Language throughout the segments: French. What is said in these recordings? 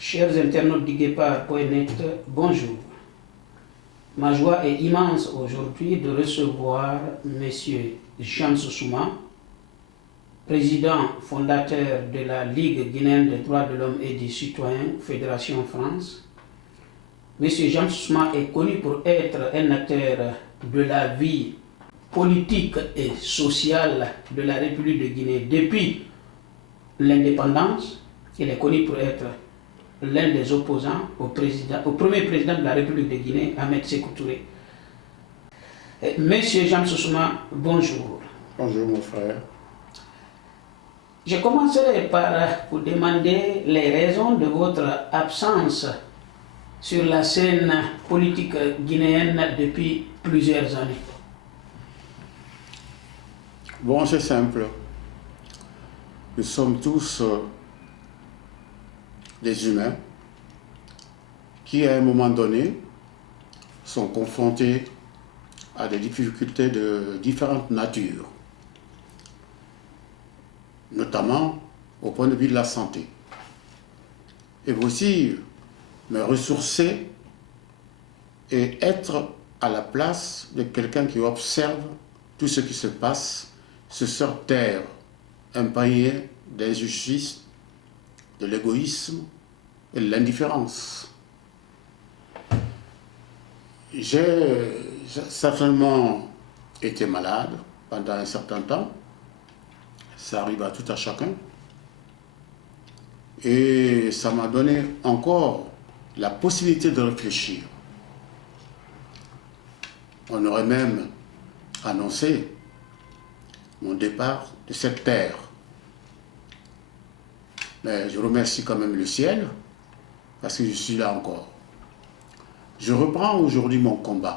Chers internautes du Guépard.net, bonjour. Ma joie est immense aujourd'hui de recevoir M. James Souma, président fondateur de la Ligue guinéenne des droits de l'homme et des citoyens, Fédération France. M. James Souma est connu pour être un acteur de la vie politique et sociale de la République de Guinée depuis l'indépendance. Il est connu pour être l'un des opposants au premier président de la République de Guinée, Ahmed Sékou Touré. Monsieur James Souma, bonjour. Bonjour mon frère. Je commencerai par vous demander les raisons de votre absence sur la scène politique guinéenne depuis plusieurs années. Bon, c'est simple. Nous sommes tous des humains qui, à un moment donné, sont confrontés à des difficultés de différentes natures, notamment au point de vue de la santé. Et aussi me ressourcer et être à la place de quelqu'un qui observe tout ce qui se passe sur cette terre imprégnée d'injustice, de l'égoïsme et de l'indifférence. J'ai certainement été malade pendant un certain temps, ça arrive à tout à chacun, et ça m'a donné encore la possibilité de réfléchir. On aurait même annoncé mon départ de cette terre. Mais je remercie quand même le ciel parce que je suis là encore. Je reprends aujourd'hui mon combat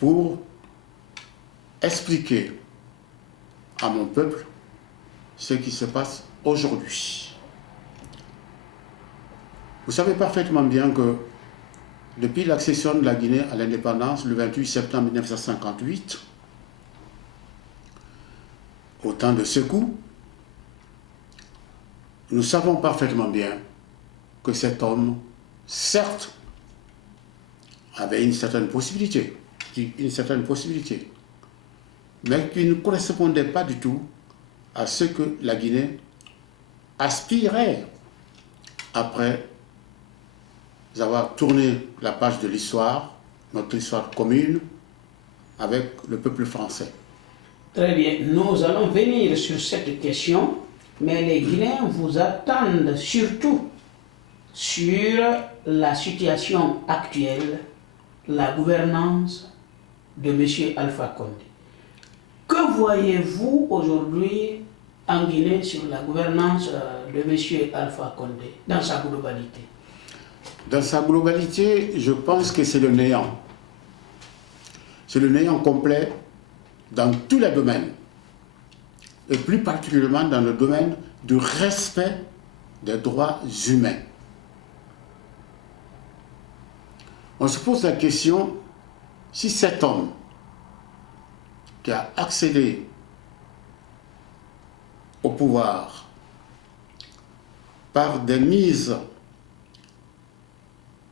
pour expliquer à mon peuple ce qui se passe aujourd'hui. Vous savez parfaitement bien que depuis l'accession de la Guinée à l'indépendance le 28 septembre 1958, au temps de Sékou, nous savons parfaitement bien que cet homme, certes, avait une certaine possibilité, mais qui ne correspondait pas du tout à ce que la Guinée aspirait après avoir tourné la page de l'histoire, notre histoire commune, avec le peuple français. Très bien, nous allons venir sur cette question, mais les Guinéens vous attendent surtout sur la situation actuelle, la gouvernance de M. Alpha Condé. Que voyez-vous aujourd'hui en Guinée sur la gouvernance de M. Alpha Condé, dans sa globalité? Dans sa globalité, je pense que c'est le néant. C'est le néant complet dans tous les domaines, et plus particulièrement dans le domaine du respect des droits humains. On se pose la question si cet homme qui a accédé au pouvoir par des mises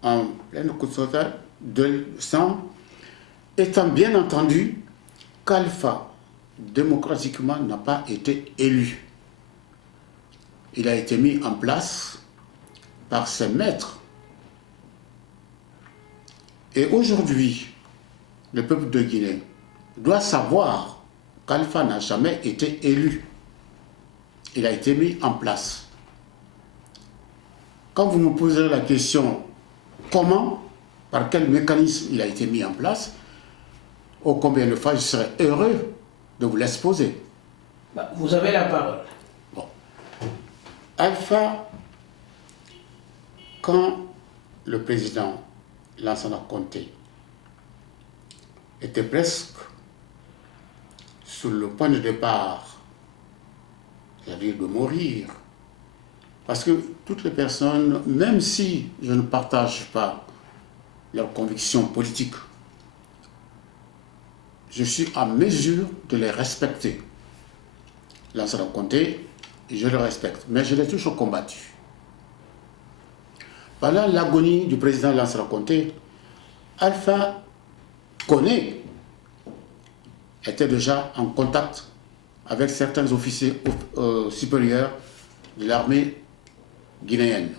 en pleine consultation de sang, étant bien entendu qu'Alpha, démocratiquement, n'a pas été élu. Il a été mis en place par ses maîtres. Et aujourd'hui, le peuple de Guinée doit savoir qu'Alpha n'a jamais été élu. Il a été mis en place. Quand vous me posez la question, comment, par quel mécanisme il a été mis en place, ô combien de fois je serais heureux de vous l'exposer. Vous avez la parole. Bon. Alpha, quand le président Lansana Conté était presque sur le point de départ, c'est-à-dire de mourir, parce que toutes les personnes, même si je ne partage pas leurs convictions politiques, je suis en mesure de les respecter. Lansana Conté, je le respecte, mais je l'ai toujours combattu. pendant l'agonie du président Lansana Conté, Alpha Condé était déjà en contact avec certains officiers supérieurs de l'armée guinéenne.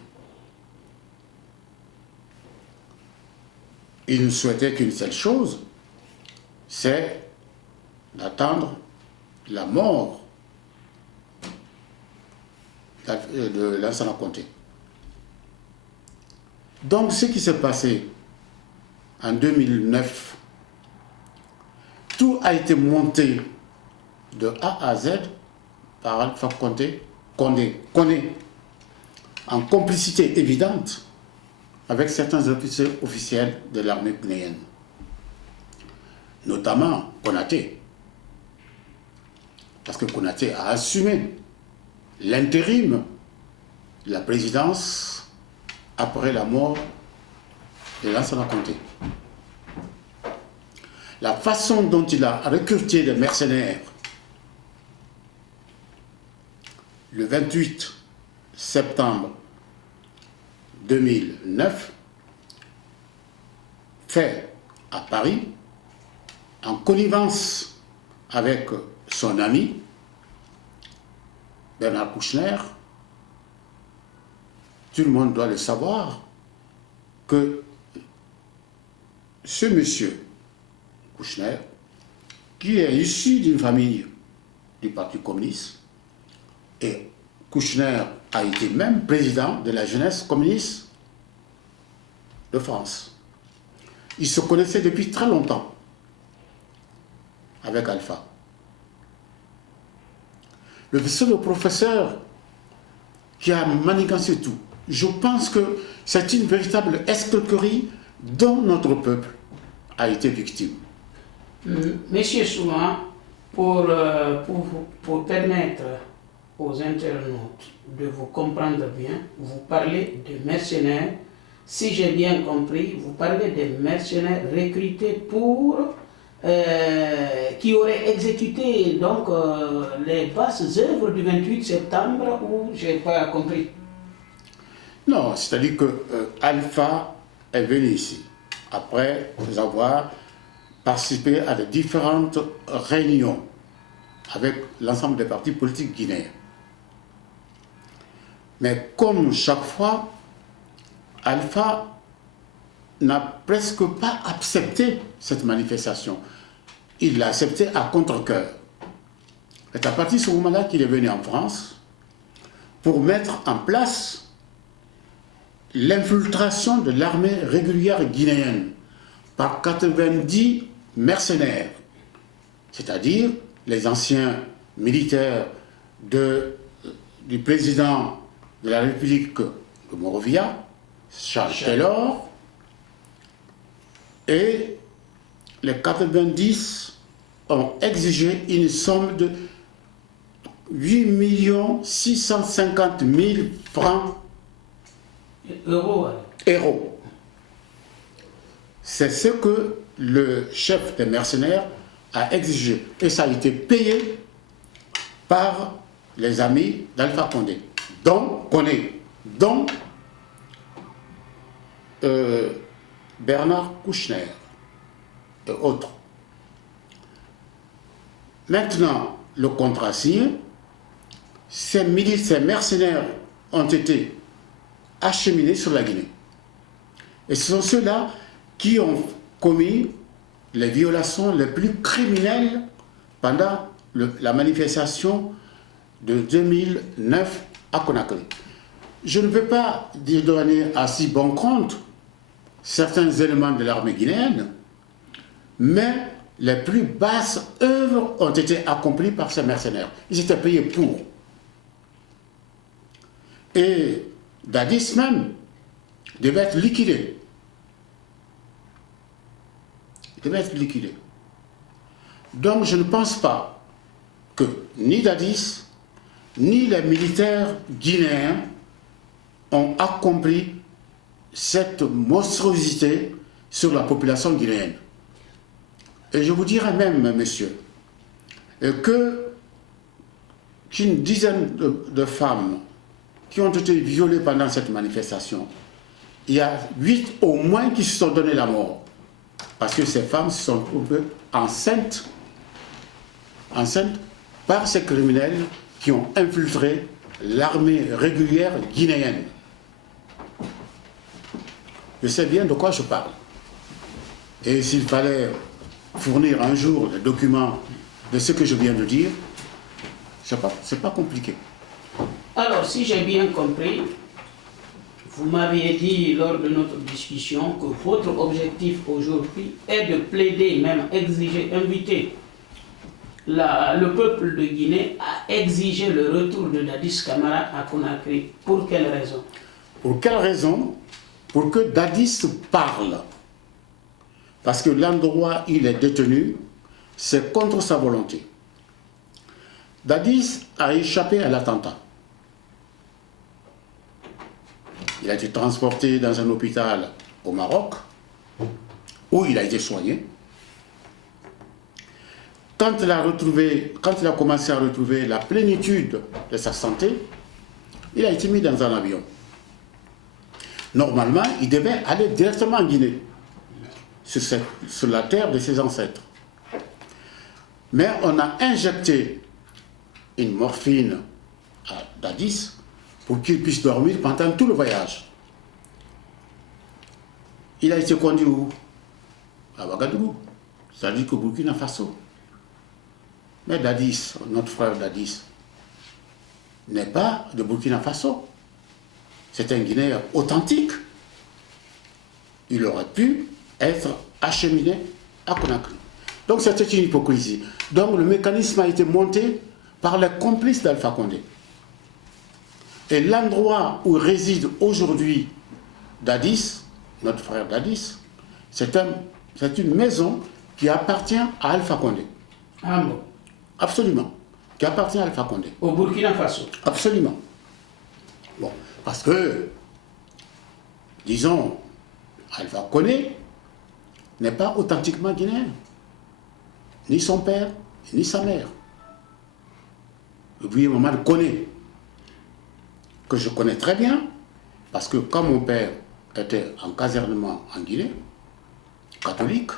Il ne souhaitait qu'une seule chose, c'est d'attendre la mort de Lansana Conté. Donc ce qui s'est passé en 2009, tout a été monté de A à Z par Alpha Condé, en complicité évidente avec certains officiers officiels de l'armée guinéenne, notamment Konaté, parce que Konaté a assumé l'intérim de la présidence après la mort de Lansana Conté. La façon dont il a recruté des mercenaires le 28 septembre 2009, fait à Paris, en connivence avec son ami Bernard Kouchner. Tout le monde doit le savoir que ce monsieur Kouchner, qui est issu d'une famille du Parti communiste, et Kouchner a été même président de la jeunesse communiste de France. Ils se connaissaient depuis très longtemps avec Alpha. C'est le professeur qui a manigancé tout. Je pense que c'est une véritable escroquerie dont notre peuple a été victime. Monsieur Souma, pour permettre aux internautes de vous comprendre bien, vous parlez de mercenaires. Si j'ai bien compris, vous parlez de mercenaires recrutés qui auraient exécuté donc les basses œuvres du 28 septembre, ou je n'ai pas compris? Non, c'est-à-dire que Alpha est venu ici après avoir participé à de différentes réunions avec l'ensemble des partis politiques guinéens. Mais comme chaque fois, Alpha n'a presque pas accepté cette manifestation. Il l'a accepté à contre-cœur. C'est à partir de ce moment-là qu'il est venu en France pour mettre en place l'infiltration de l'armée régulière guinéenne par 90 mercenaires, c'est-à-dire les anciens militaires du président de la République de Monrovia, Charles Taylor, et les 90 ont exigé une somme de 8 650 000 francs euros. C'est ce que le chef des mercenaires a exigé. Et ça a été payé par les amis d'Alpha Condé, dont Bernard Kouchner et autres. Maintenant, le contrat signé, ces mercenaires ont été acheminés sur la Guinée. Et ce sont ceux-là qui ont commis les violations les plus criminelles pendant la manifestation de 2009 à Conakry. Je ne peux pas donner à si bon compte certains éléments de l'armée guinéenne, mais les plus basses œuvres ont été accomplies par ces mercenaires. Ils étaient payés pour. Et Dadis même devait être liquidé. Donc je ne pense pas que ni Dadis, ni les militaires guinéens ont accompli cette monstruosité sur la population guinéenne. Et je vous dirais même, messieurs, qu'une dizaine de femmes qui ont été violées pendant cette manifestation il y a 8 au moins qui se sont donné la mort. Parce que ces femmes se sont trouvées enceintes par ces criminels qui ont infiltré l'armée régulière guinéenne. Je sais bien de quoi je parle. Et s'il fallait fournir un jour les documents de ce que je viens de dire, c'est pas compliqué. Alors, si j'ai bien compris, vous m'aviez dit lors de notre discussion que votre objectif aujourd'hui est de plaider, même exiger, inviter le peuple de Guinée à exiger le retour de Dadis Camara à Conakry. Pour quelle raison? Pour quelle raison? Pour que Dadis parle. Parce que l'endroit où il est détenu, c'est contre sa volonté. Dadis a échappé à l'attentat. Il a été transporté dans un hôpital au Maroc, où il a été soigné. Quand il a commencé à retrouver la plénitude de sa santé, il a été mis dans un avion. Normalement, il devait aller directement en Guinée, sur la terre de ses ancêtres. Mais on a injecté une morphine à Dadis pour qu'il puisse dormir pendant tout le voyage. Il a été conduit où? À Ouagadougou, c'est-à-dire qu'au Burkina Faso. Mais Dadis, notre frère Dadis, n'est pas de Burkina Faso. C'est un Guinéen authentique. Il aurait pu être acheminé à Conakry. Donc c'était une hypocrisie. Donc le mécanisme a été monté par les complices d'Alpha Condé. Et l'endroit où réside aujourd'hui Dadis, notre frère Dadis, c'est une maison qui appartient à Alpha Condé. Ah bon? Absolument. Qui appartient à Alpha Condé. Au Burkina Faso? Absolument. Bon, parce que, disons, Alpha Condé n'est pas authentiquement guinéen. Ni son père, ni sa mère. Oubliez Maman Koné, que je connais très bien, parce que quand mon père était en casernement en Guinée, catholique,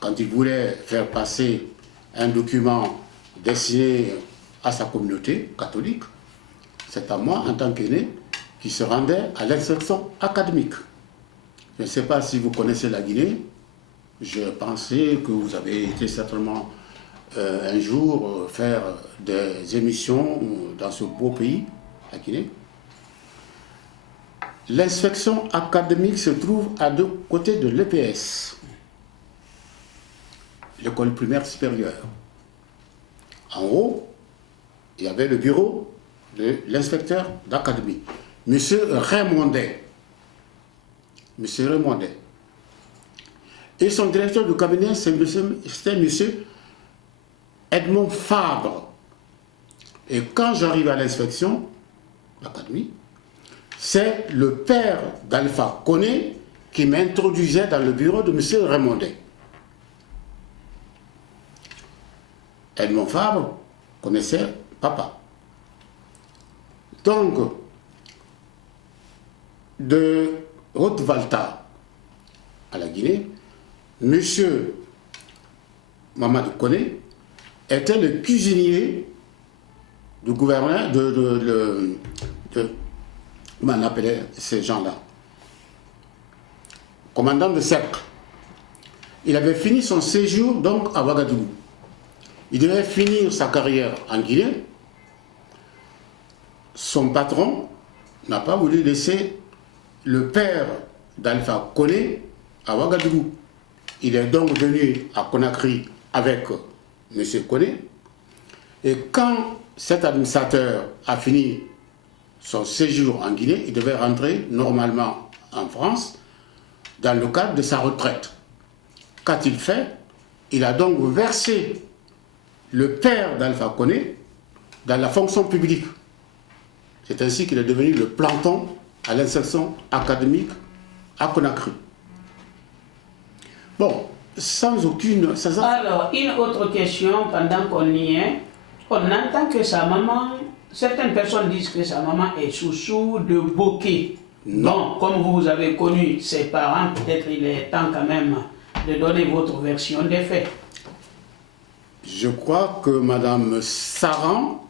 quand il voulait faire passer un document destiné à sa communauté catholique, c'est à moi, en tant qu'aîné, qui se rendait à l'instruction académique. Je ne sais pas si vous connaissez la Guinée. Je pensais que vous avez été certainement un jour faire des émissions dans ce beau pays, la Guinée. L'inspection académique se trouve à deux côtés de l'EPS, l'école primaire supérieure. En haut, il y avait le bureau de l'inspecteur d'académie, M. Raymondet. M. Raymondet. Et son directeur de cabinet, c'était M. Edmond Fabre. Et quand j'arrive à l'inspection d'académie, c'est le père d'Alpha Koné qui m'introduisait dans le bureau de M. Raymondet. Edmond Fabre connaissait papa. Donc, de Haute-Volta à la Guinée, M. Mamadou Koné était le cuisinier du gouverneur comment on appelait ces gens-là, commandant de cercle. Il avait fini son séjour donc à Ouagadougou. Il devait finir sa carrière en Guinée. Son patron n'a pas voulu laisser le père d'Alpha Koné à Ouagadougou. Il est donc venu à Conakry avec M. Koné. Et quand cet administrateur a fini son séjour en Guinée, il devait rentrer normalement en France dans le cadre de sa retraite. Qu'a-t-il fait? Il a donc versé le père d'Alpha Koné dans la fonction publique. C'est ainsi qu'il est devenu le planton à l'insertion académique à Conakry. Bon, sans aucune... Alors, une autre question pendant qu'on y est. On entend que sa maman, certaines personnes disent que sa maman est Soussou de Bokeh. Non. Donc, comme vous avez connu ses parents, peut-être il est temps quand même de donner votre version des faits. Je crois que Madame Saran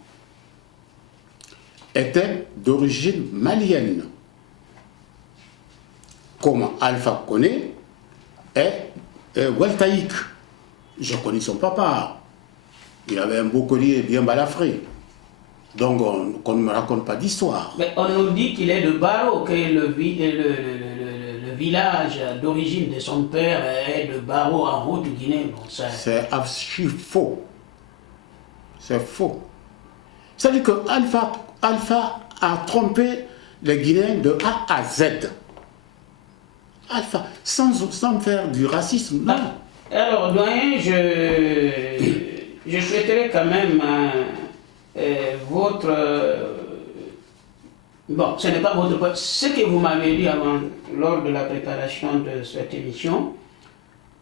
était d'origine malienne, comme Alpha Condé est Waltaïque. Je connais son papa. Il avait un beau collier bien balafré. Donc on ne me raconte pas d'histoire. Mais on nous dit qu'il est de Baro, que le village d'origine de son père est de Baro en Haute-Guinée. Bon, c'est archi faux. C'est faux. C'est-à-dire que Alpha a trompé les Guinéens de A à Z. Alpha, sans faire du racisme. Non. Alors, doyen, je souhaiterais quand même votre... bon, ce n'est pas votre point. Ce que vous m'avez dit avant, lors de la préparation de cette émission,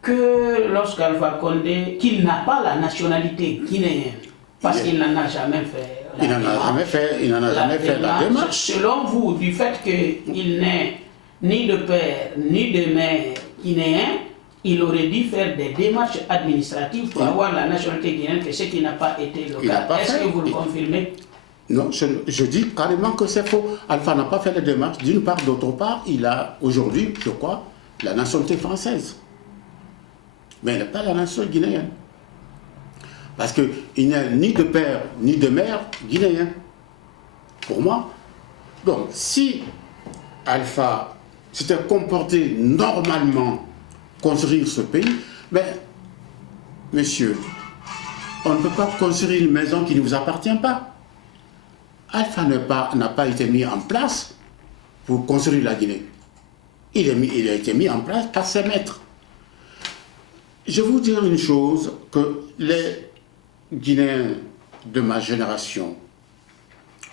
que lorsqu'Alpha Condé, qu'il n'a pas la nationalité guinéenne, parce qu'il n'en a jamais fait. Il n'en a jamais fait la démarche. Selon vous, du fait qu'il n'est ni de père ni de mère guinéen, il aurait dû faire des démarches administratives pour avoir la nationalité guinéenne, ce qui n'a pas été le cas. Est-ce que vous le confirmez? Non, je dis carrément que c'est faux. Alpha n'a pas fait les démarches. D'une part, d'autre part, il a aujourd'hui, je crois, la nationalité française. Mais il n'a pas la nationalité guinéenne. Parce qu'il n'a ni de père ni de mère guinéen. Pour moi. Donc, si Alpha s'était comporté normalement, construire ce pays, mais, monsieur, on ne peut pas construire une maison qui ne vous appartient pas. Alpha n'a pas été mis en place pour construire la Guinée. Il a été mis en place par ses maîtres. Je vais vous dire une chose, que les Guinéens de ma génération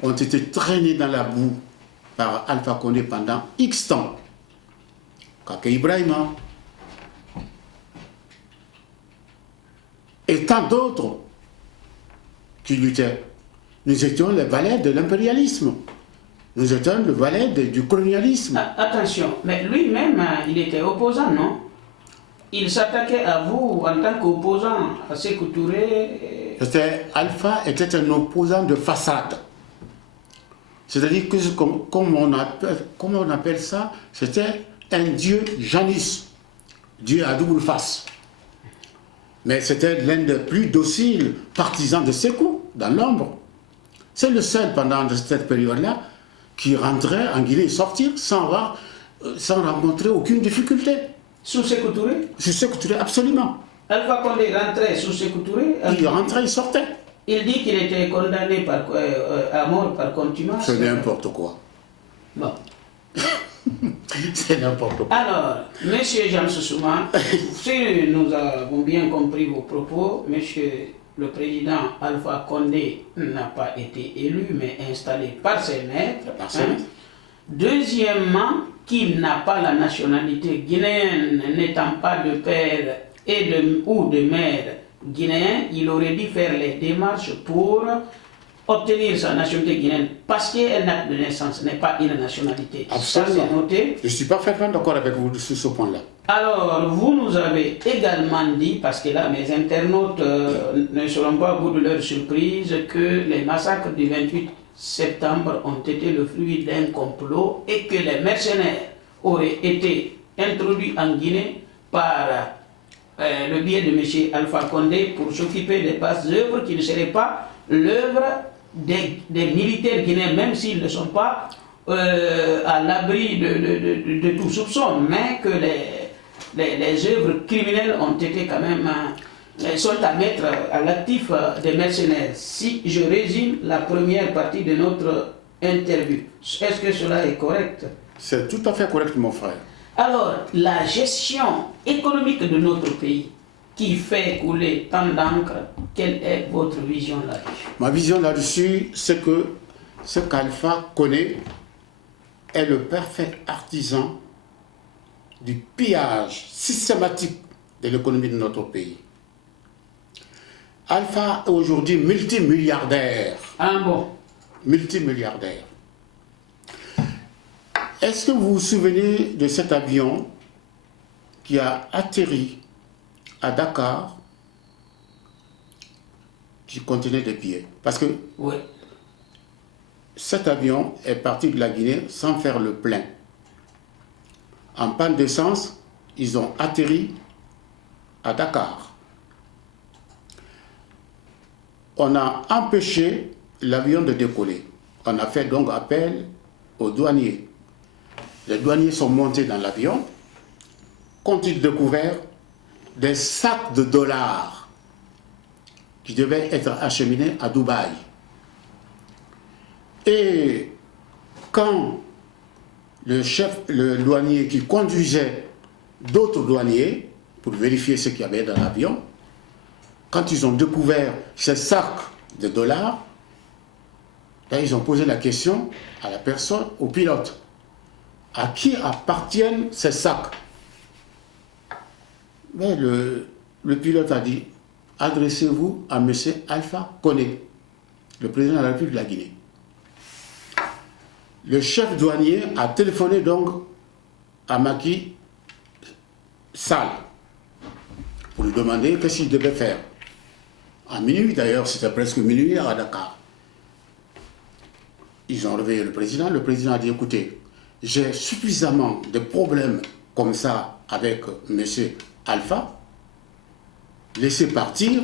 ont été traînés dans la boue par Alpha Condé pendant X temps. Kaka Ibrahima et tant d'autres qui luttaient. Nous étions les valets de l'impérialisme. Nous étions les valets du colonialisme. Attention, mais lui-même, il était opposant, non? Il s'attaquait à vous en tant qu'opposant à Sékou Touré. Alpha était un opposant de façade. C'est-à-dire que, comme on appelle ça, c'était un dieu Janus, dieu à double face. Mais c'était l'un des plus dociles partisans de Sékou, dans l'ombre. C'est le seul, pendant cette période-là, qui rentrait en Guinée et sortir sans rencontrer aucune difficulté. Sous Sékou Touré? Sous Sékou Touré, absolument. Alpha Condé rentrait sous Sékou Touré? Il rentrait, il sortait. Il dit qu'il était condamné à mort par contumace. C'est n'importe quoi. Bon. C'est n'importe quoi. Alors, monsieur Jean Sousouma, si nous avons bien compris vos propos, monsieur le président Alpha Condé n'a pas été élu, mais installé par ses maîtres. Deuxièmement, qu'il n'a pas la nationalité guinéenne, n'étant pas de père ou de mère guinéen, il aurait dû faire les démarches pour obtenir sa nationalité guinéenne, parce qu'un acte de naissance n'est pas une nationalité. Absolument. Ça, c'est noté. Je ne suis parfaitement d'accord avec vous sur ce point-là. Alors, vous nous avez également dit, parce que là, mes internautes ne seront pas au bout de leur surprise, que les massacres du 28 septembre ont été le fruit d'un complot et que les mercenaires auraient été introduits en Guinée par le biais de M. Alpha Condé pour s'occuper des basses œuvres qui ne seraient pas l'œuvre des militaires guinéens, même s'ils ne sont pas à l'abri de tout soupçon, mais que les œuvres criminelles ont été quand même, sont à mettre à l'actif des mercenaires. Si je résume la première partie de notre interview, est-ce que cela est correct? C'est tout à fait correct, mon frère. Alors, la gestion économique de notre pays qui fait couler tant d'encre, quelle est votre vision là-dessus? Ma vision là-dessus, c'est que ce qu'Alpha connaît est le parfait artisan du pillage systématique de l'économie de notre pays. Alpha est aujourd'hui multimilliardaire. Ah bon? Multimilliardaire. Est-ce que vous vous souvenez de cet avion qui a atterri à Dakar, qui contenait des billets? Parce que Oui. cet avion est parti de la Guinée sans faire le plein. En panne d'essence, ils ont atterri à Dakar. On a empêché l'avion de décoller. On a fait donc appel aux douaniers. Les douaniers sont montés dans l'avion, qu'ont-ils découvert? Des sacs de dollars qui devaient être acheminés à Dubaï. Et quand le douanier qui conduisait d'autres douaniers pour vérifier ce qu'il y avait dans l'avion, quand ils ont découvert ces sacs de dollars, là, ils ont posé la question à la personne, au pilote. À qui appartiennent ces sacs? Mais le pilote a dit, adressez-vous à M. Alpha Condé, le président de la République de la Guinée. Le chef douanier a téléphoné donc à Macky Sall pour lui demander qu'est-ce qu'il devait faire. À minuit d'ailleurs, c'était presque minuit à Dakar. Ils ont réveillé le président a dit, écoutez, j'ai suffisamment de problèmes comme ça avec M. Alpha, laissez partir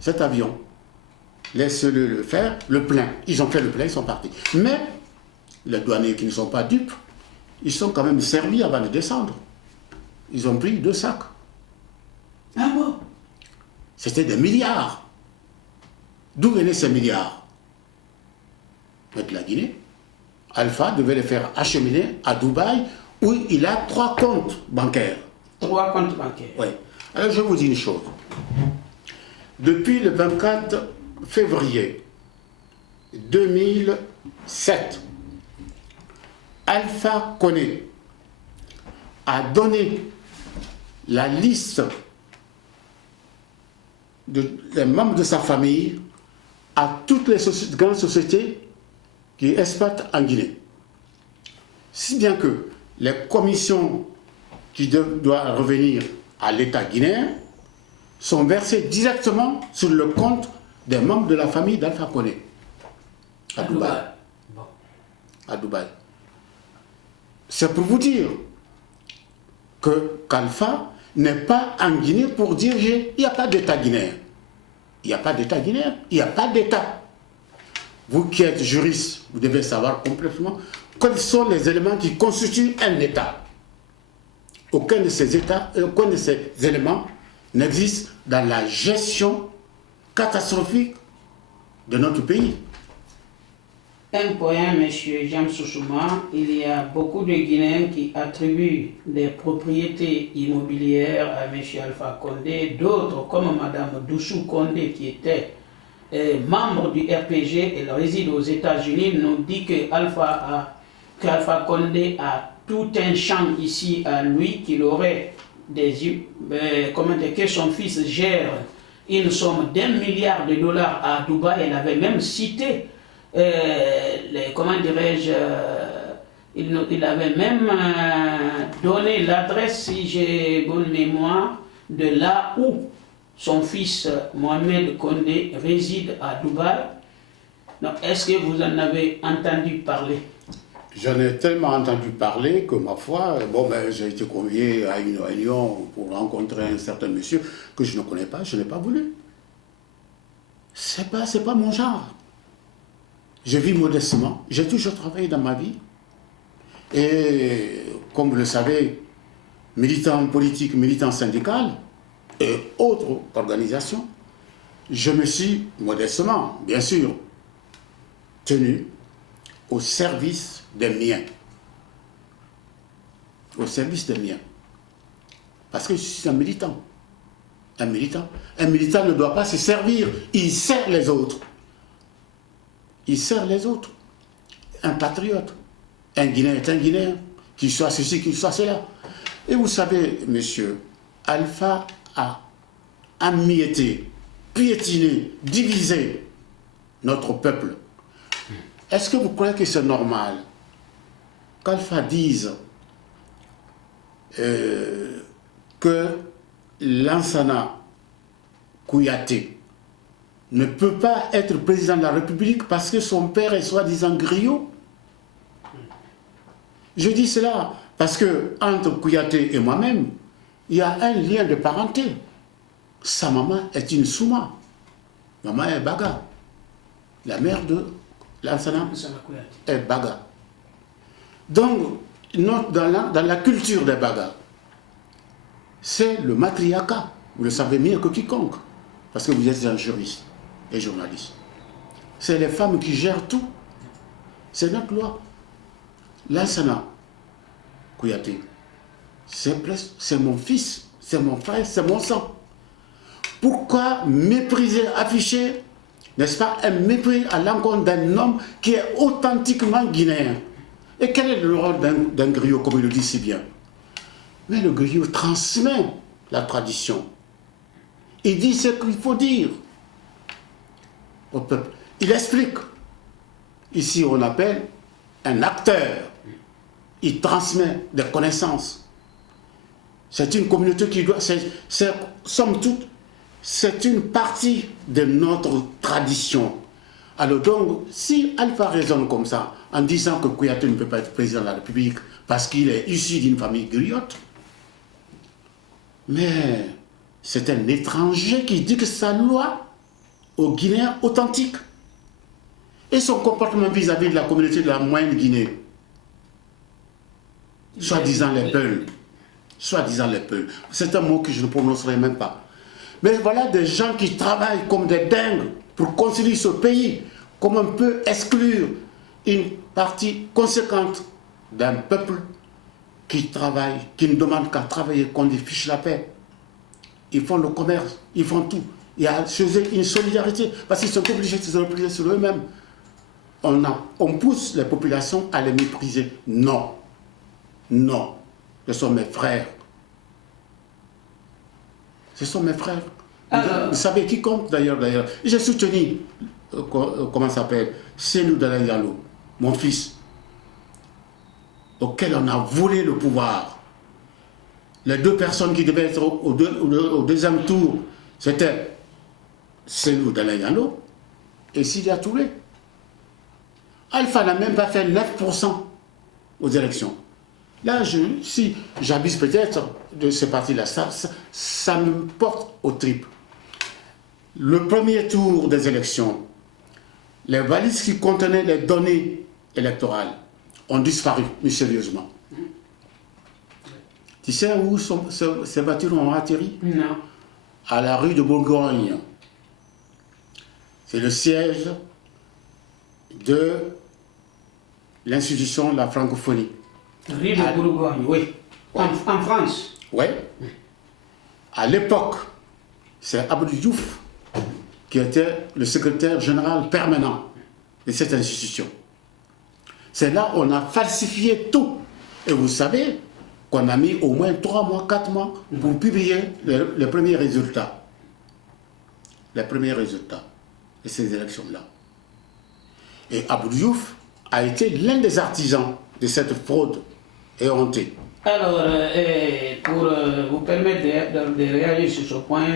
cet avion. Laissez-le le faire, le plein. Ils ont fait le plein, ils sont partis. Mais les douaniers qui ne sont pas dupes, ils sont quand même servis avant de descendre. Ils ont pris 2 sacs. Ah bon? C'était des milliards. D'où venaient ces milliards? De la Guinée. Alpha devait les faire acheminer à Dubaï, où il a 3 comptes bancaires. 3 comptes bancaires. Oui. Alors je vous dis une chose. Depuis le 24 février 2007, Alpha Condé a donné la liste des membres de sa famille à toutes les grandes sociétés qui exploitent en Guinée. Si bien que les commissions qui doivent revenir à l'État guinéen sont versées directement sur le compte des membres de la famille d'Alpha Condé à Dubaï. Bon. À Dubaï. C'est pour vous dire qu'Alpha n'est pas en Guinée pour diriger. Il n'y a pas d'État guinéen. Il n'y a pas d'État guinéen. Il n'y a pas d'État. Vous qui êtes juriste, vous devez savoir complètement quels sont les éléments qui constituent un État. Aucun de ces éléments n'existe dans la gestion catastrophique de notre pays. Un point, M. James Sousouma, il y a beaucoup de Guinéens qui attribuent des propriétés immobilières à M. Alpha Condé, d'autres comme Mme Doussou Condé qui était membre du RPG, elle réside aux États-Unis, nous dit que Alpha Condé a tout un champ ici à lui, qu'il aurait que son fils gère une somme d'1 milliard de dollars à Dubaï. Elle avait même cité, comment dirais-je, il avait même donné l'adresse, si j'ai bonne mémoire, de là où son fils Mohamed Condé réside à Dubaï. Est-ce que vous en avez entendu parler? J'en ai tellement entendu parler que, ma foi, j'ai été convié à une réunion pour rencontrer un certain monsieur que je ne connais pas, je n'ai pas voulu. C'est pas mon genre. Je vis modestement, j'ai toujours travaillé dans ma vie. Et, comme vous le savez, militant politique, militant syndical et autres organisations, je me suis modestement, bien sûr, tenu au service des miens. Au service des miens. Parce que je suis un militant. Un militant ne doit pas se servir, il sert les autres. Il sert les autres. Un patriote. Un Guinéen est un Guinéen. Qu'il soit ceci, qu'il soit cela. Et vous savez, monsieur, Alpha a emmietté, piétiné, divisé notre peuple. Est-ce que vous croyez que c'est normal qu'Alpha dise que Lansana Kouyaté ne peut pas être président de la République parce que son père est soi-disant griot. Je dis cela parce que entre Kouyaté et moi-même, il y a un lien de parenté. Sa maman est une Souma. Maman est Baga. La mère de Lansana est Baga. Donc, dans la culture des Baga, c'est le matriarcat. Vous le savez mieux que quiconque. Parce que vous êtes un juriste et journaliste. C'est les femmes qui gèrent tout. C'est notre loi. Lansana Kouyaté, c'est mon fils, c'est mon frère, c'est mon sang. Pourquoi mépriser, afficher, n'est-ce pas, un mépris à l'encontre d'un homme qui est authentiquement guinéen? Et quel est le rôle d'un griot, comme il le dit si bien? Mais le griot transmet la tradition. Il dit ce qu'il faut dire au peuple. Il explique. Ici, on appelle un acteur. Il transmet des connaissances. C'est une communauté qui doit... somme toute, c'est une partie de notre tradition. Alors donc, si Alpha raisonne comme ça, en disant que Kouyaté ne peut pas être président de la République parce qu'il est issu d'une famille griotte, mais c'est un étranger qui dit que sa loi aux Guinéens authentique. Et son comportement vis-à-vis de la communauté de la moyenne Guinée, soi-disant les Peuls, soi-disant les Peuls, c'est un mot que je ne prononcerai même pas. Mais voilà des gens qui travaillent comme des dingues pour construire ce pays, comme on peut exclure une partie conséquente d'un peuple qui travaille, qui ne demande qu'à travailler, qu'on lui fiche la paix. Ils font le commerce, ils font tout. Il y a chez eux une solidarité, parce qu'ils sont obligés de se replier sur eux-mêmes. On pousse les populations à les mépriser. Non. Non. Ce sont mes frères. Ce sont mes frères. Vous savez qui compte d'ailleurs. J'ai soutenu, comment ça s'appelle, Cellou Dalein Diallo, mon fils, auquel on a volé le pouvoir. Les deux personnes qui devaient être au deuxième tour, c'était Cellou Dalein Diallo et Sidya Touré. Alpha n'a même pas fait 9% aux élections. Là, si j'abuse peut-être de ce parti-là, ça me porte au tripes. Le premier tour des élections, les valises qui contenaient les données électorales ont disparu mystérieusement. Tu sais où ces voitures ont atterri? Non. À la rue de Bourgogne. C'est le siège de l'institution de la francophonie. Rue de Bourgogne, oui. En France. Oui. À l'époque, c'est Abdou Diouf qui était le secrétaire général permanent de cette institution. C'est là où on a falsifié tout. Et vous savez qu'on a mis au moins 3 mois, 4 mois pour publier les premiers résultats. Les premiers résultats de ces élections-là. Et Abdou Diouf a été l'un des artisans de cette fraude éhontée. Alors, pour vous permettre de réagir sur ce point,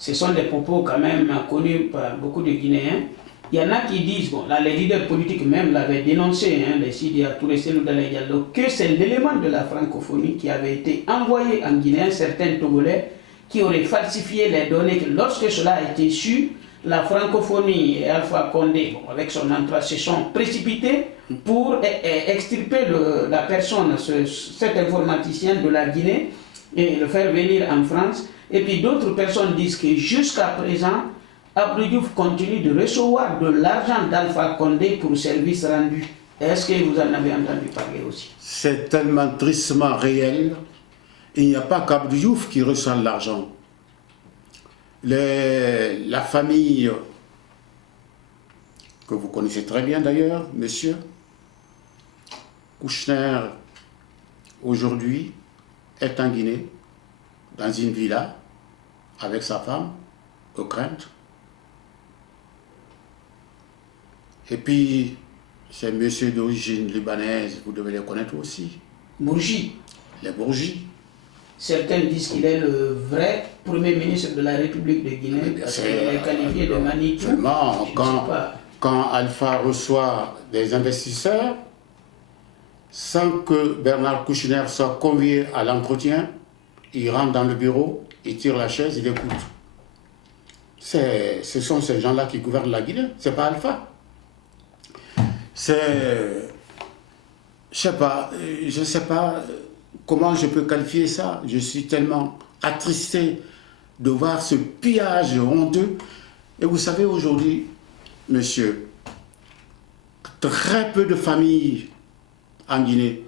ce sont des propos quand même connus par beaucoup de Guinéens. Il y en a qui disent, bon, là, les leaders politiques même l'avaient dénoncé, les Sidya Touré, Cellou Dalein Diallo, que c'est l'élément de la francophonie qui avait été envoyé en Guinée, certains Togolais qui auraient falsifié les données. Lorsque cela a été su, la francophonie et Alpha Condé, bon, avec son entourage, se sont précipités pour extirper la personne, cet informaticien de la Guinée, et le faire venir en France. Et puis d'autres personnes disent que jusqu'à présent, Abdou Diouf continue de recevoir de l'argent d'Alpha Condé pour services rendus. Est-ce que vous en avez entendu parler aussi? C'est tellement tristement réel. Il n'y a pas qu'Abdou Diouf qui reçoit de l'argent. La famille, que vous connaissez très bien d'ailleurs, monsieur, Kouchner, aujourd'hui, est en Guinée, dans une villa, avec sa femme, au Crainte. Et puis, ces messieurs d'origine libanaise, vous devez les connaître aussi. Bourgi. Les Bourgi. Certains disent qu'il est le vrai premier ministre de la République de Guinée, parce qu'il est qualifié de Manitou. Seulement, quand Alpha reçoit des investisseurs, sans que Bernard Kouchner soit convié à l'entretien, il rentre dans le bureau, il tire la chaise, il écoute. Ce sont ces gens-là qui gouvernent la Guinée, c'est pas Alpha. C'est... Je sais pas comment je peux qualifier ça. Je suis tellement attristé de voir ce pillage honteux. Et vous savez, aujourd'hui, monsieur, très peu de familles en Guinée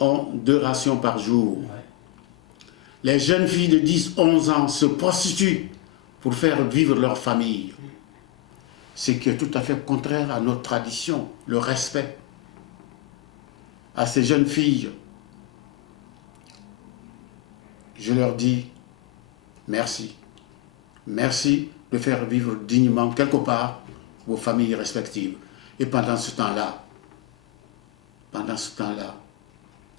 ont 2 rations par jour. Ouais. Les jeunes filles de 10-11 ans se prostituent pour faire vivre leur famille. Ce qui est tout à fait contraire à notre tradition, le respect. À ces jeunes filles, je leur dis merci. Merci de faire vivre dignement quelque part vos familles respectives. Et pendant ce temps-là,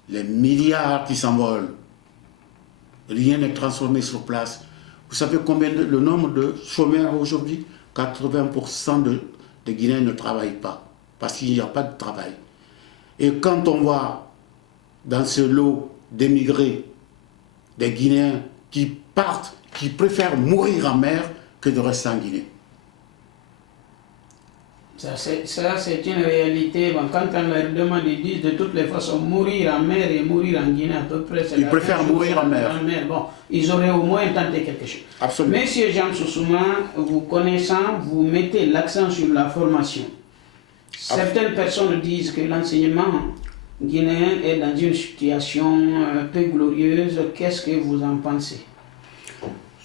les milliards qui s'envolent, rien n'est transformé sur place. Vous savez combien le nombre de chômeurs aujourd'hui? 80% des Guinéens ne travaillent pas, parce qu'il n'y a pas de travail. Et quand on voit dans ce lot d'émigrés, des Guinéens qui partent, qui préfèrent mourir en mer que de rester en Guinée. Ça, c'est une réalité. Bon, quand on leur demande, ils disent de toutes les façons mourir en mer et mourir en Guinée à peu près. Ils préfèrent mourir en mer. Bon, ils auraient au moins tenté quelque chose. Absolument. Monsieur Jean Sousouma, vous connaissant, vous mettez l'accent sur la formation. Certaines personnes disent que l'enseignement guinéen est dans une situation peu glorieuse. Qu'est-ce que vous en pensez?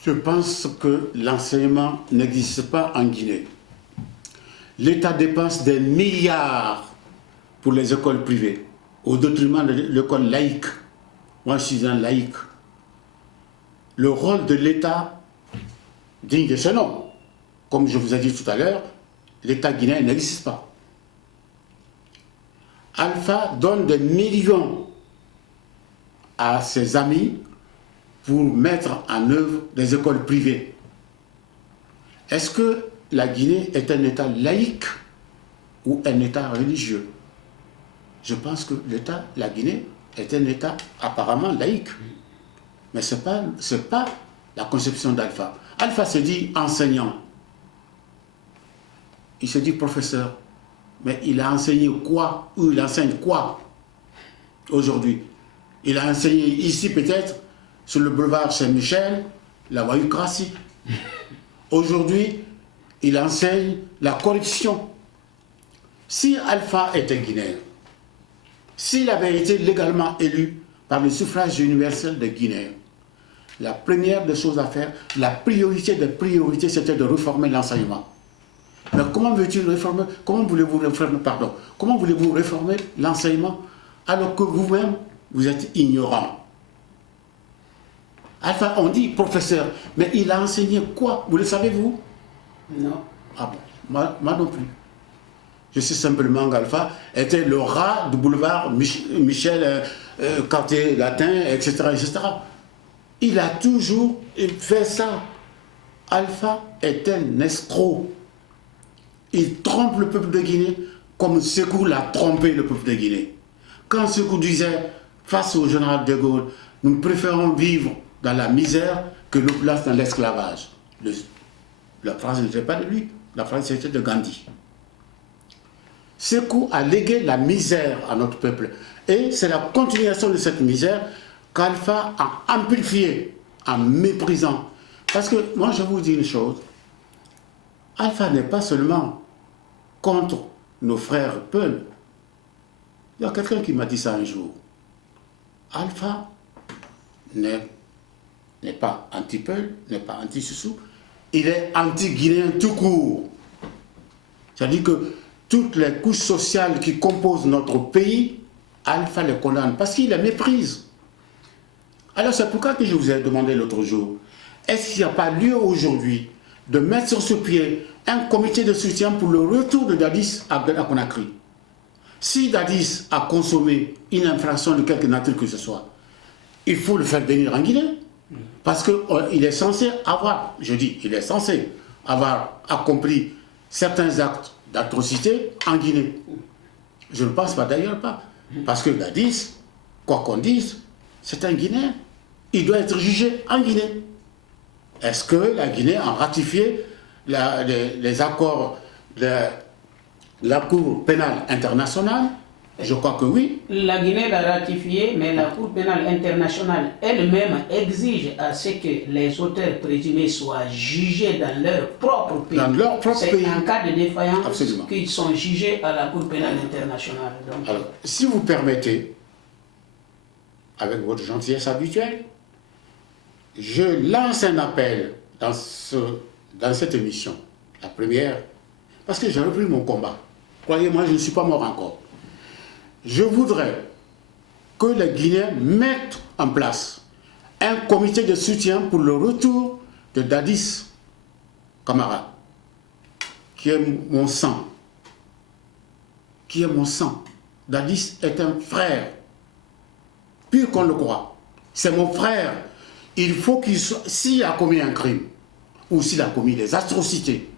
Je pense que l'enseignement n'existe pas en Guinée. L'État dépense des milliards pour les écoles privées, au détriment de l'école laïque. Moi, je suis un laïque. Le rôle de l'État, digne de ce nom, comme je vous ai dit tout à l'heure, l'État guinéen n'existe pas. Alpha donne des millions à ses amis pour mettre en œuvre des écoles privées. Est-ce que la Guinée est un État laïque ou un État religieux? Je pense que la Guinée est un État apparemment laïque. Mais ce n'est pas la conception d'Alpha. Alpha se dit enseignant. Il se dit professeur. Mais il a enseigné quoi? Ou il enseigne quoi aujourd'hui? Il a enseigné ici peut-être, sur le boulevard Saint-Michel, la voyoucratie. Aujourd'hui, il enseigne la corruption. Si Alpha était guinéen, s'il avait été légalement élu par le suffrage universel des Guinéens, la première des choses à faire, la priorité des priorités, c'était de réformer l'enseignement. Mais comment veux-tu réformer, comment voulez-vous réformer l'enseignement alors que vous-même, vous êtes ignorant? Alpha, on dit professeur, mais il a enseigné quoi? Vous le savez-vous? Non. Ah bon, moi non plus. Je sais simplement qu'Alpha était le rat du boulevard Michel, quartier latin, etc., etc. Il a toujours fait ça. Alpha est un escroc. Il trompe le peuple de Guinée comme Sékou l'a trompé le peuple de Guinée. Quand Sékou disait, face au général de Gaulle, nous préférons vivre dans la misère que nous place dans l'esclavage. La phrase n'était pas de lui, la phrase était de Gandhi. Sékou a légué la misère à notre peuple. Et c'est la continuation de cette misère qu'Alpha a amplifiée en méprisant. Parce que moi je vous dis une chose, Alpha n'est pas seulement contre nos frères Peul. Il y a quelqu'un qui m'a dit ça un jour. Alpha n'est pas anti-Peul, n'est pas anti-Soussou, il est anti-guinéen tout court. C'est-à-dire que toutes les couches sociales qui composent notre pays, Alpha les condamne parce qu'il les méprise. Alors c'est pourquoi que je vous ai demandé l'autre jour, est-ce qu'il n'y a pas lieu aujourd'hui de mettre sur ce pied un comité de soutien pour le retour de Dadis à Conakry? Si Dadis a consommé une infraction de quelque nature que ce soit, il faut le faire venir en Guinée. Parce qu'il est censé avoir, je dis, il est censé avoir accompli certains actes d'atrocité en Guinée. Je ne pense pas d'ailleurs pas. Parce que Dadis, quoi qu'on dise, c'est un Guinéen. Il doit être jugé en Guinée. Est-ce que la Guinée a ratifié les accords de la Cour pénale internationale? Je crois que oui. La Guinée l'a ratifié, mais la Cour pénale internationale elle-même exige à ce que les auteurs présumés soient jugés dans leur propre pays. Dans leur propre pays. C'est en cas de défaillance Absolument. qu'ils sont jugés à la Cour pénale internationale. Donc, Alors, si vous permettez, avec votre gentillesse habituelle, je lance un appel dans cette émission, la première, parce que j'ai repris mon combat. Croyez-moi, je ne suis pas mort encore. Je voudrais que les Guinéens mettent en place un comité de soutien pour le retour de Dadis Camara, qui est mon sang. Qui est mon sang. Dadis est un frère, pur qu'on le croit. C'est mon frère. Il faut qu'il soit, s'il a commis un crime, ou s'il a commis des atrocités,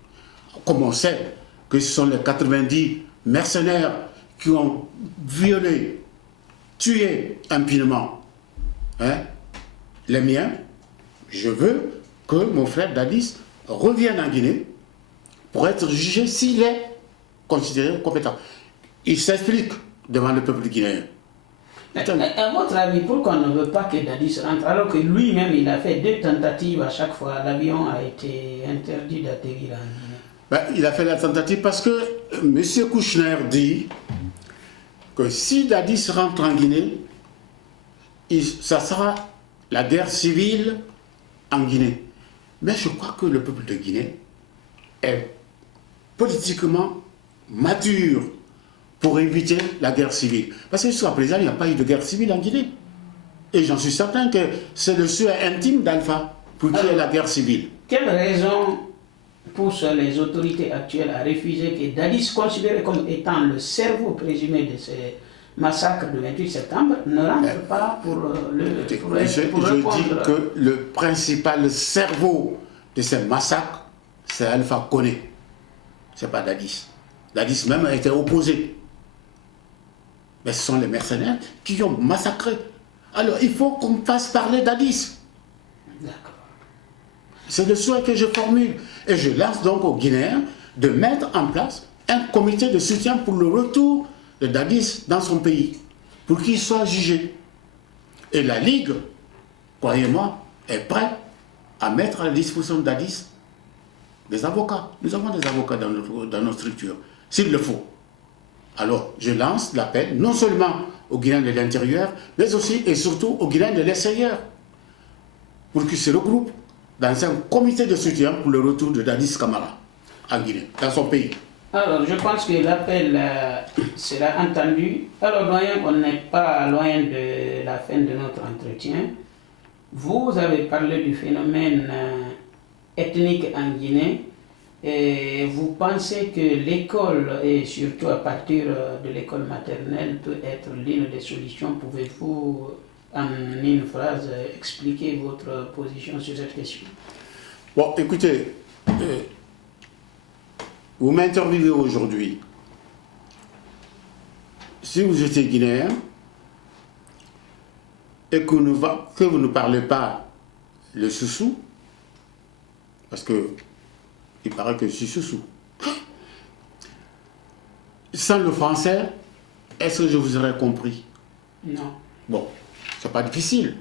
comme on sait que ce sont les 90 mercenaires qui ont violé, tué impunément les miens, je veux que mon frère Dadis revienne en Guinée pour être jugé s'il est considéré compétent. Il s'explique devant le peuple guinéen. à votre avis, pourquoi on ne veut pas que Dadis rentre alors que lui-même il a fait 2 tentatives à chaque fois, l'avion a été interdit d'atterrir en Guinée? Il a fait la tentative parce que M. Kouchner dit que si Dadis rentre en Guinée, ça sera la guerre civile en Guinée. Mais je crois que le peuple de Guinée est politiquement mature pour éviter la guerre civile. Parce que jusqu'à présent, il n'y a pas eu de guerre civile en Guinée. Et j'en suis certain que c'est le souhait intime d'Alpha pour qu'il y ait la guerre civile. Quelle raison pousse les autorités actuelles à refuser que Dadis, considéré comme étant le cerveau présumé de ces massacres du 28 septembre, ne rentre pas pour Je dis que le principal cerveau de ces massacres, c'est Alpha Condé. Ce n'est pas Dadis. Dadis même a été opposé. Mais ce sont les mercenaires qui ont massacré. Alors il faut qu'on fasse parler Dadis. D'accord. C'est le souhait que je formule. Et je lance donc aux Guinéens de mettre en place un comité de soutien pour le retour de Dadis dans son pays, pour qu'il soit jugé. Et la Ligue, croyez-moi, est prête à mettre à la disposition de Dadis des avocats. Nous avons des avocats dans nos structures, s'il le faut. Alors, je lance l'appel non seulement aux Guinéens de l'intérieur, mais aussi et surtout aux Guinéens de l'extérieur, pour qu'ils se regroupent dans un comité de soutien pour le retour de Dadis Camara en Guinée, dans son pays. Alors, je pense que l'appel sera entendu. Alors, doyen, on n'est pas loin de la fin de notre entretien. Vous avez parlé du phénomène ethnique en Guinée. Et vous pensez que l'école, et surtout à partir de l'école maternelle, peut être l'une des solutions? Pouvez-vous, en une phrase, expliquer votre position sur cette question? Bon, écoutez, vous m'interviewez aujourd'hui. Si vous étiez guinéen et que vous ne parlez pas le soussou, parce que il paraît que je suis soussou. Sans le français, est-ce que je vous aurais compris? Non. Bon, c'est pas difficile.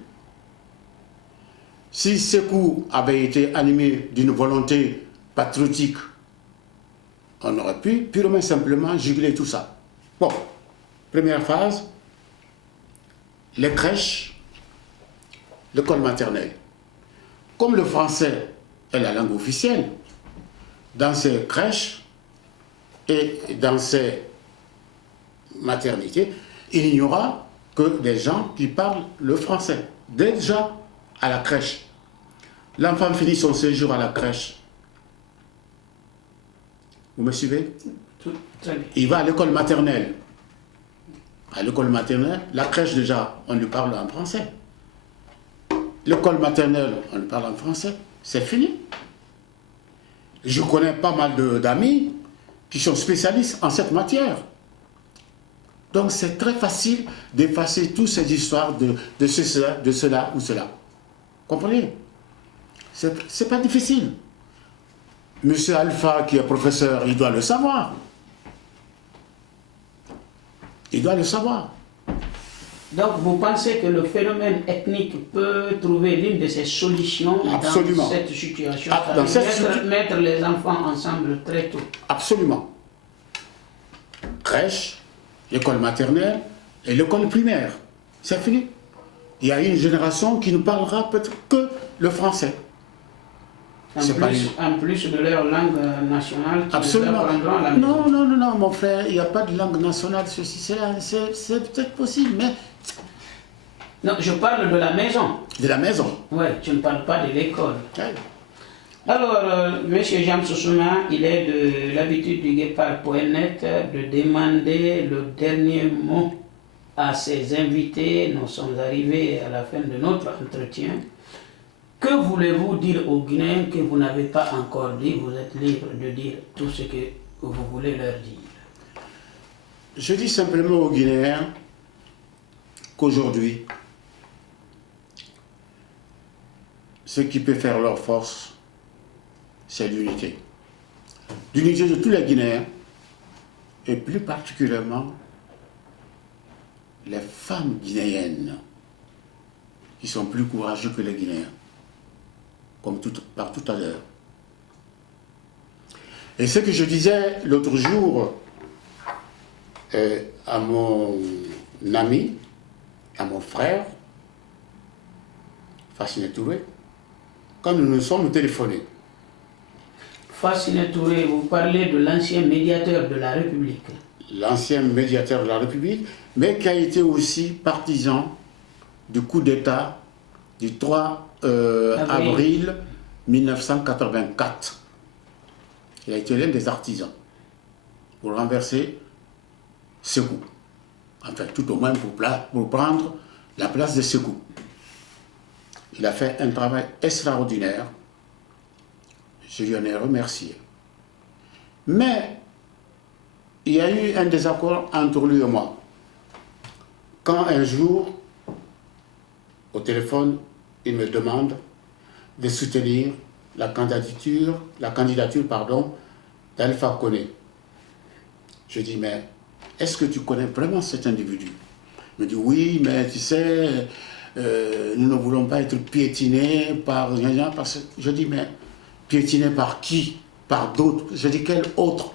Si Sékou avait été animé d'une volonté patriotique, on aurait pu purement et simplement juguler tout ça. Bon, première phase, les crèches, l'école maternelle. Comme le français est la langue officielle, dans ces crèches et dans ces maternités, il n'y aura que des gens qui parlent le français. Déjà à la crèche. L'enfant finit son séjour à la crèche. Vous me suivez? Très bien. Il va à l'école maternelle. À l'école maternelle, la crèche déjà, on lui parle en français. L'école maternelle, on lui parle en français. C'est fini. Je connais pas mal d'amis qui sont spécialistes en cette matière. Donc c'est très facile d'effacer toutes ces histoires de cela ou cela. Comprenez? C'est pas difficile. Monsieur Alpha, qui est professeur, il doit le savoir. Il doit le savoir. Donc vous pensez que le phénomène ethnique peut trouver l'une de ses solutions Absolument. dans cette situation, mettre les enfants ensemble très tôt? Absolument. Crèche, l'école maternelle et l'école primaire. C'est fini. Il y a une génération qui ne parlera peut-être que le français. En plus de leur langue nationale, qui absolument. Apprendront à la maison. Non, mon frère, il n'y a pas de langue nationale, ceci, cela, c'est peut-être possible, mais... Non, je parle de la maison. De la maison? Oui, je ne parle pas de l'école. Ouais. Alors, M. James Sousouma, il est de l'habitude du Guépard.net de demander le dernier mot à ses invités. Nous sommes arrivés à la fin de notre entretien. Que voulez-vous dire aux Guinéens que vous n'avez pas encore dit? Vous êtes libre de dire tout ce que vous voulez leur dire. Je dis simplement aux Guinéens qu'aujourd'hui, ce qui peut faire leur force, c'est l'unité. L'unité de tous les Guinéens, et plus particulièrement les femmes guinéennes, qui sont plus courageux que les Guinéens, comme par tout à l'heure. Et ce que je disais l'autre jour à mon ami, à mon frère, Fassine Touré, quand nous nous sommes téléphonés. Fassine Touré, vous parlez de l'ancien médiateur de la République. L'ancien médiateur de la République, mais qui a été aussi partisan du coup d'État du 3 avril 1984. Il a été l'un des artisans pour renverser Sékou. Enfin, tout au moins pour prendre la place de Sékou. Il a fait un travail extraordinaire. Je lui en ai remercié. Mais il y a eu un désaccord entre lui et moi. Quand un jour, au téléphone, il me demande de soutenir la candidature d'Alpha Koné. Je dis, mais est-ce que tu connais vraiment cet individu? Il me dit, oui, mais tu sais, nous ne voulons pas être piétinés par... Je dis, mais piétinés par qui? Par d'autres? Je dis, quel autre?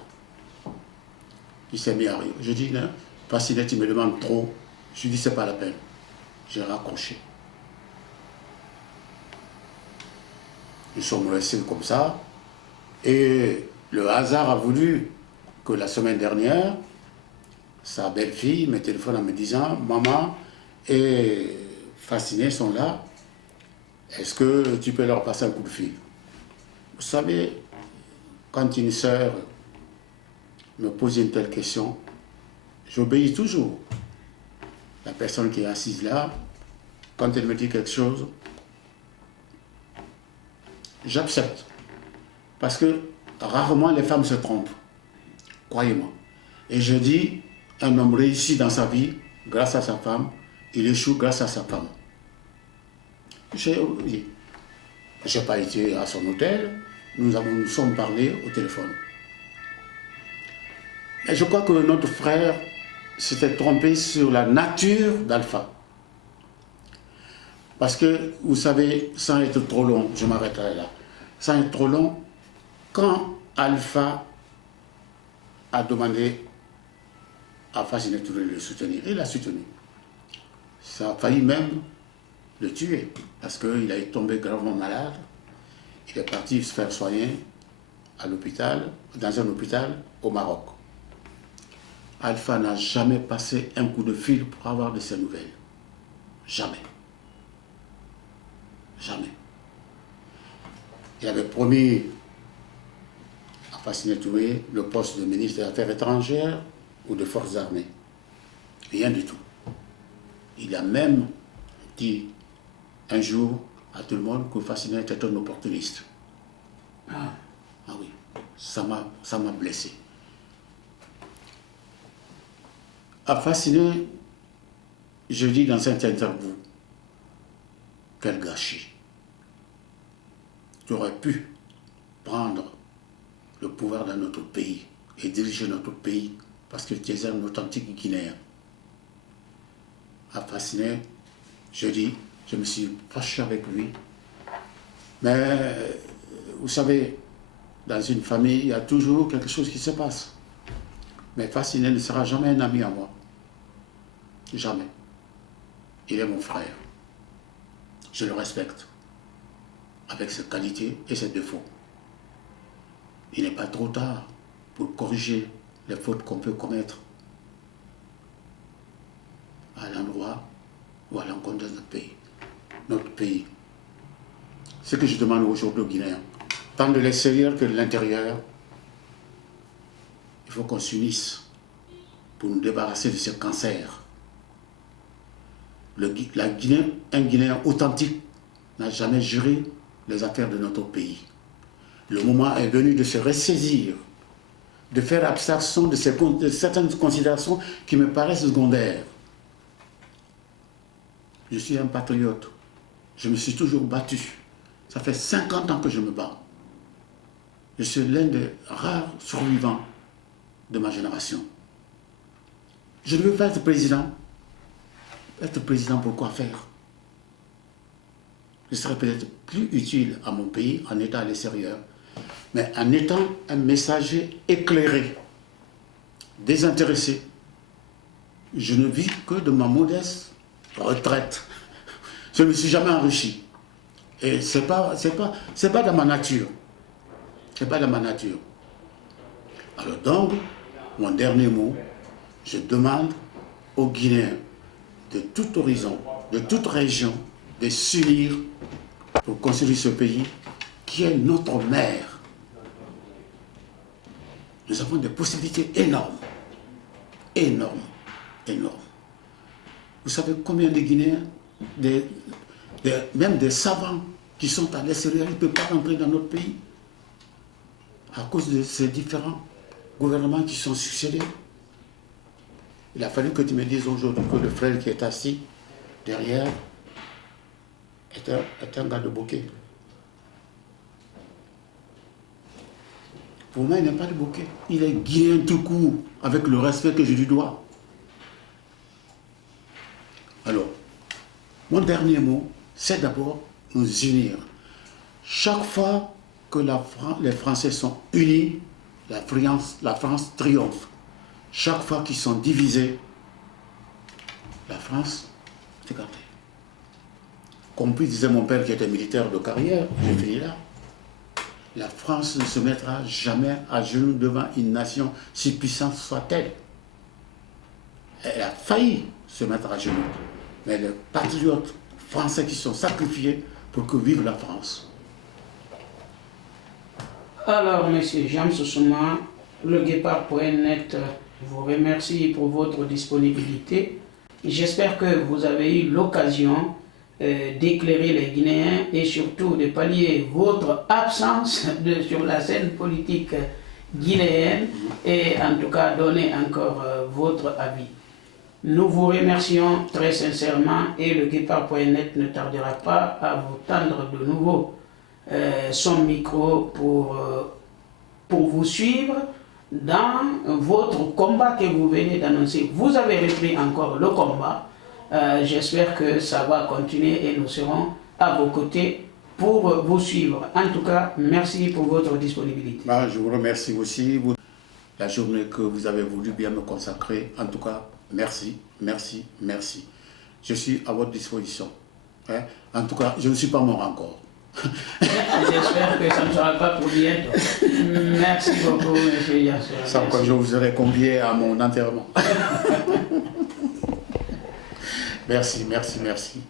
Il s'est mis à rire. Je dis, non, Fassine, tu me demandes trop. Je lui dis, c'est pas la peine. J'ai raccroché. Nous sommes restés comme ça. Et le hasard a voulu que la semaine dernière, sa belle-fille me téléphone en me disant, maman et Fassine sont là. Est-ce que tu peux leur passer un coup de fil? Vous savez, quand une sœur me pose une telle question, j'obéis toujours. La personne qui est assise là, quand elle me dit quelque chose, j'accepte. Parce que rarement les femmes se trompent. Croyez-moi. Et je dis, un homme réussit dans sa vie grâce à sa femme, il échoue grâce à sa femme. J'ai oublié. Je n'ai pas été à son hôtel, nous sommes parlé au téléphone. Et je crois que notre frère s'était trompé sur la nature d'Alpha. Parce que, vous savez, sans être trop long, je m'arrêterai là, sans être trop long, quand Alpha a demandé à Fassine Touré de le soutenir, il l'a soutenu. Ça a failli même le tuer, parce qu'il est tombé gravement malade. Il est parti se faire soigner à l'hôpital, dans un hôpital au Maroc. Alpha n'a jamais passé un coup de fil pour avoir de ses nouvelles. Jamais. Jamais. Il avait promis à Fassine Touré le poste de ministre des Affaires étrangères ou des Forces armées. Rien du tout. Il a même dit un jour à tout le monde que Fascinet était un opportuniste. Ah oui, ça m'a blessé. À Fascinet, je dis dans cette interview, quel gâchis. Tu aurais pu prendre le pouvoir dans notre pays et diriger notre pays parce que tu es un authentique Guinéen. À Fascinet, je dis, je me suis fâché avec lui. Mais vous savez, dans une famille, il y a toujours quelque chose qui se passe. Mais Fascinet ne sera jamais un ami à moi. Jamais. Il est mon frère. Je le respecte. Avec ses qualités et ses défauts. Il n'est pas trop tard pour corriger les fautes qu'on peut commettre à l'endroit ou à l'encontre de notre pays. Notre pays. Ce que je demande aujourd'hui aux Guinéens, tant de l'extérieur que de l'intérieur, il faut qu'on s'unisse pour nous débarrasser de ce cancer. Un Guinéen authentique n'a jamais géré les affaires de notre pays. Le moment est venu de se ressaisir, de faire abstraction de certaines considérations qui me paraissent secondaires. Je suis un patriote. Je me suis toujours battu. Ça fait 50 ans que je me bats. Je suis l'un des rares survivants de ma génération. Je ne veux pas être président. Être président, pour quoi faire? Je serais peut-être plus utile à mon pays en étant à l'extérieur, mais en étant un messager éclairé, désintéressé. Je ne vis que de ma modeste retraite. Je ne me suis jamais enrichi. Et c'est pas dans ma nature. C'est pas dans ma nature. Alors donc, mon dernier mot, je demande aux Guinéens de tout horizon, de toute région, de s'unir pour construire ce pays qui est notre mère. Nous avons des possibilités énormes. Énormes. Énormes. Vous savez combien de Guinéens, même des savants qui sont à l'extérieur, ils ne peuvent pas rentrer dans notre pays à cause de ces différents gouvernements qui sont succédés. Il a fallu que tu me dises aujourd'hui que le frère qui est assis derrière est un gars de bouquet. Pour moi, il n'est pas de bouquet. Il est guinéen tout court, avec le respect que je lui dois. Alors, mon dernier mot, c'est d'abord nous unir. Chaque fois que les Français sont unis, la France triomphe. Chaque fois qu'ils sont divisés, la France est écartée. Comme disait mon père qui était militaire de carrière, j'ai fini là. La France ne se mettra jamais à genoux devant une nation, si puissante soit-elle. Elle a failli se mettre à genoux. Mais les patriotes français qui sont sacrifiés pour que vive la France. Alors, M. James Soussouma, le Guépard.net vous remercie pour votre disponibilité. J'espère que vous avez eu l'occasion d'éclairer les Guinéens et surtout de pallier votre absence sur la scène politique guinéenne et en tout cas donner encore votre avis. Nous vous remercions très sincèrement et le Guépard.net ne tardera pas à vous tendre de nouveau son micro pour vous suivre dans votre combat que vous venez d'annoncer. Vous avez repris encore le combat. J'espère que ça va continuer et nous serons à vos côtés pour vous suivre. En tout cas, merci pour votre disponibilité. Je vous remercie aussi. La journée que vous avez voulu bien me consacrer, en tout cas, merci, merci, merci. Je suis à votre disposition. En tout cas, je ne suis pas mort encore. J'espère que ça ne sera pas pour bientôt. Merci beaucoup, M. Yassou. Sans que je vous aurai convié à mon enterrement. Merci, merci, merci.